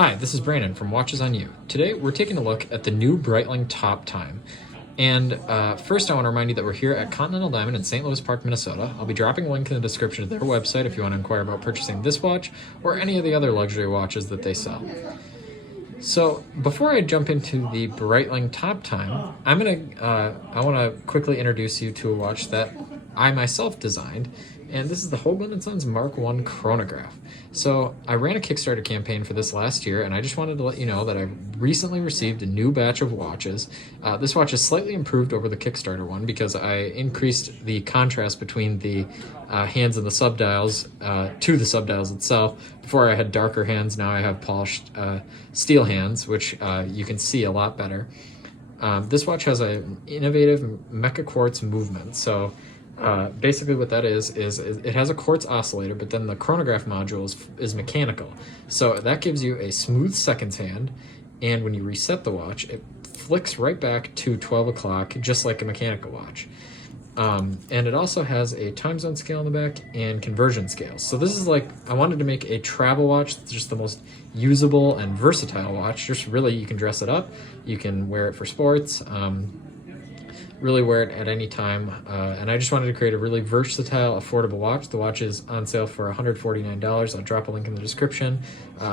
Hi, this is Brandon from Watches on You. Today we're taking a look at the new Breitling Top Time. And first I want to remind you that we're here at Continental Diamond in St. Louis Park, Minnesota. I'll be dropping a link in the description of their website if you want to inquire about purchasing this watch or any of the other luxury watches that they sell. So before I jump into the Breitling Top Time, I want to quickly introduce you to a watch that I myself designed, and this is the Hoagland & Sons Mark I Chronograph. So I ran a Kickstarter campaign for this last year, and I just wanted to let you know that I recently received a new batch of watches. This watch is slightly improved over the Kickstarter one because I increased the contrast between the hands and the subdials to the subdials itself. Before I had darker hands, now I have polished steel hands, which you can see a lot better. This watch has an innovative mecha quartz movement. So basically what that is it has a quartz oscillator, but then the chronograph module is mechanical. So that gives you a smooth seconds hand, and when you reset the watch, it flicks right back to 12 o'clock, just like a mechanical watch. And it also has a time zone scale on the back and conversion scales. So this is like, I wanted to make a travel watch that's just the most usable and versatile watch. Just really, you can dress it up, you can wear it for sports, really wear it at any time, and I just wanted to create a really versatile, affordable watch. The watch is on sale for $149. I'll drop a link in the description.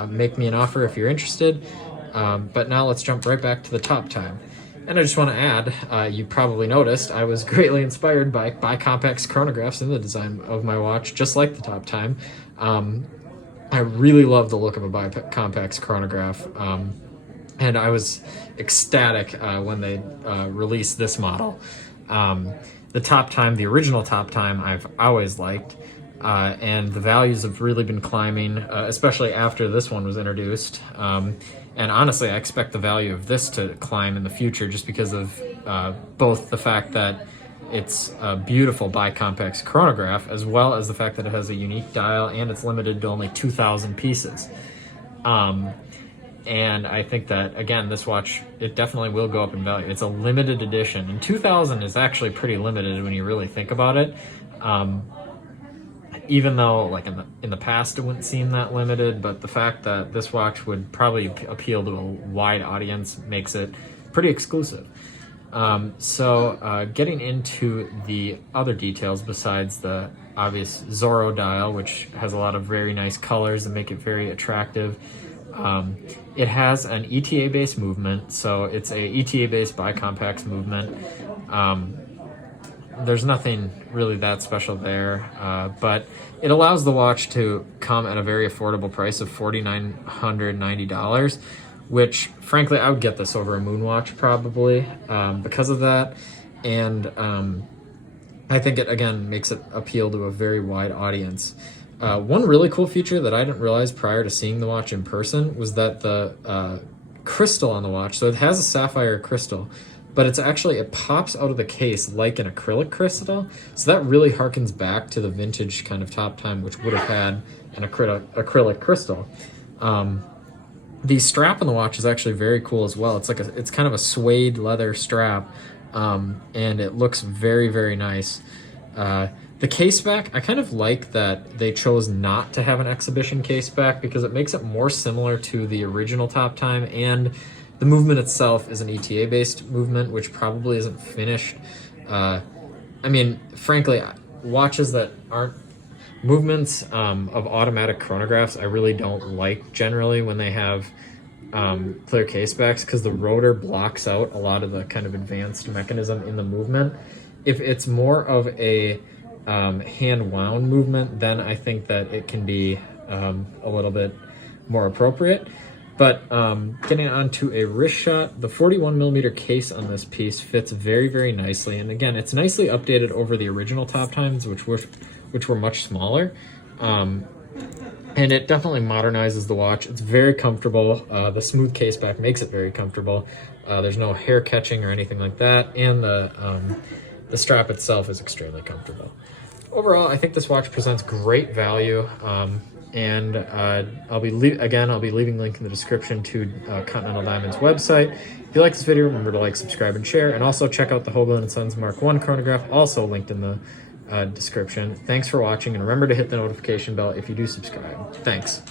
Make me an offer if you're interested. But now let's jump right back to the Top Time. And I just want to add, you probably noticed, I was greatly inspired by bicompax chronographs in the design of my watch, just like the Top Time. I really love the look of a bicompax chronograph. And I was ecstatic when they released this model. The Top Time, the original Top Time, I've always liked, and the values have really been climbing, especially after this one was introduced. And honestly, I expect the value of this to climb in the future just because of both the fact that it's a beautiful bicompax chronograph, as well as the fact that it has a unique dial and it's limited to only 2,000 pieces. And I think that, again, this watch, it definitely will go up in value. It's a limited edition, and 2,000 is actually pretty limited when you really think about it. Even though, like in the past, it wouldn't seem that limited, but the fact that this watch would probably appeal to a wide audience makes it pretty exclusive. Getting into the other details besides the obvious Zorro dial, which has a lot of very nice colors that make it very attractive. It has an ETA-based movement, so it's a ETA-based bicompax movement. There's nothing really that special there, but it allows the watch to come at a very affordable price of $4,990, which, frankly, I would get this over a Moonwatch probably because of that. And I think it, again, makes it appeal to a very wide audience. One really cool feature that I didn't realize prior to seeing the watch in person was that the crystal on the watch, so it has a sapphire crystal, but it pops out of the case like an acrylic crystal. So that really harkens back to the vintage kind of Top Time, which would have had an acrylic crystal. The strap on the watch is actually very cool as well. It's kind of a suede leather strap, and it looks very, very nice. The case back, I kind of like that they chose not to have an exhibition case back because it makes it more similar to the original Top Time, and the movement itself is an ETA-based movement, which probably isn't finished. I mean, frankly, watches that aren't movements of automatic chronographs, I really don't like generally when they have clear case backs because the rotor blocks out a lot of the kind of advanced mechanism in the movement. If it's more of a hand wound movement, then I think that it can be a little bit more appropriate. But getting onto a wrist shot, the 41mm case on this piece fits very, very nicely. And again, it's nicely updated over the original Top Times, which were much smaller. And it definitely modernizes the watch. It's very comfortable. The smooth case back makes it very comfortable. There's no hair catching or anything like that. And the strap itself is extremely comfortable. Overall, I think this watch presents great value. And I'll be leaving a link in the description to Continental Diamond's website. If you like this video, remember to like, subscribe, and share. And also check out the Hoagland & Sons Mark I Chronograph, also linked in the description. Thanks for watching, and remember to hit the notification bell if you do subscribe. Thanks.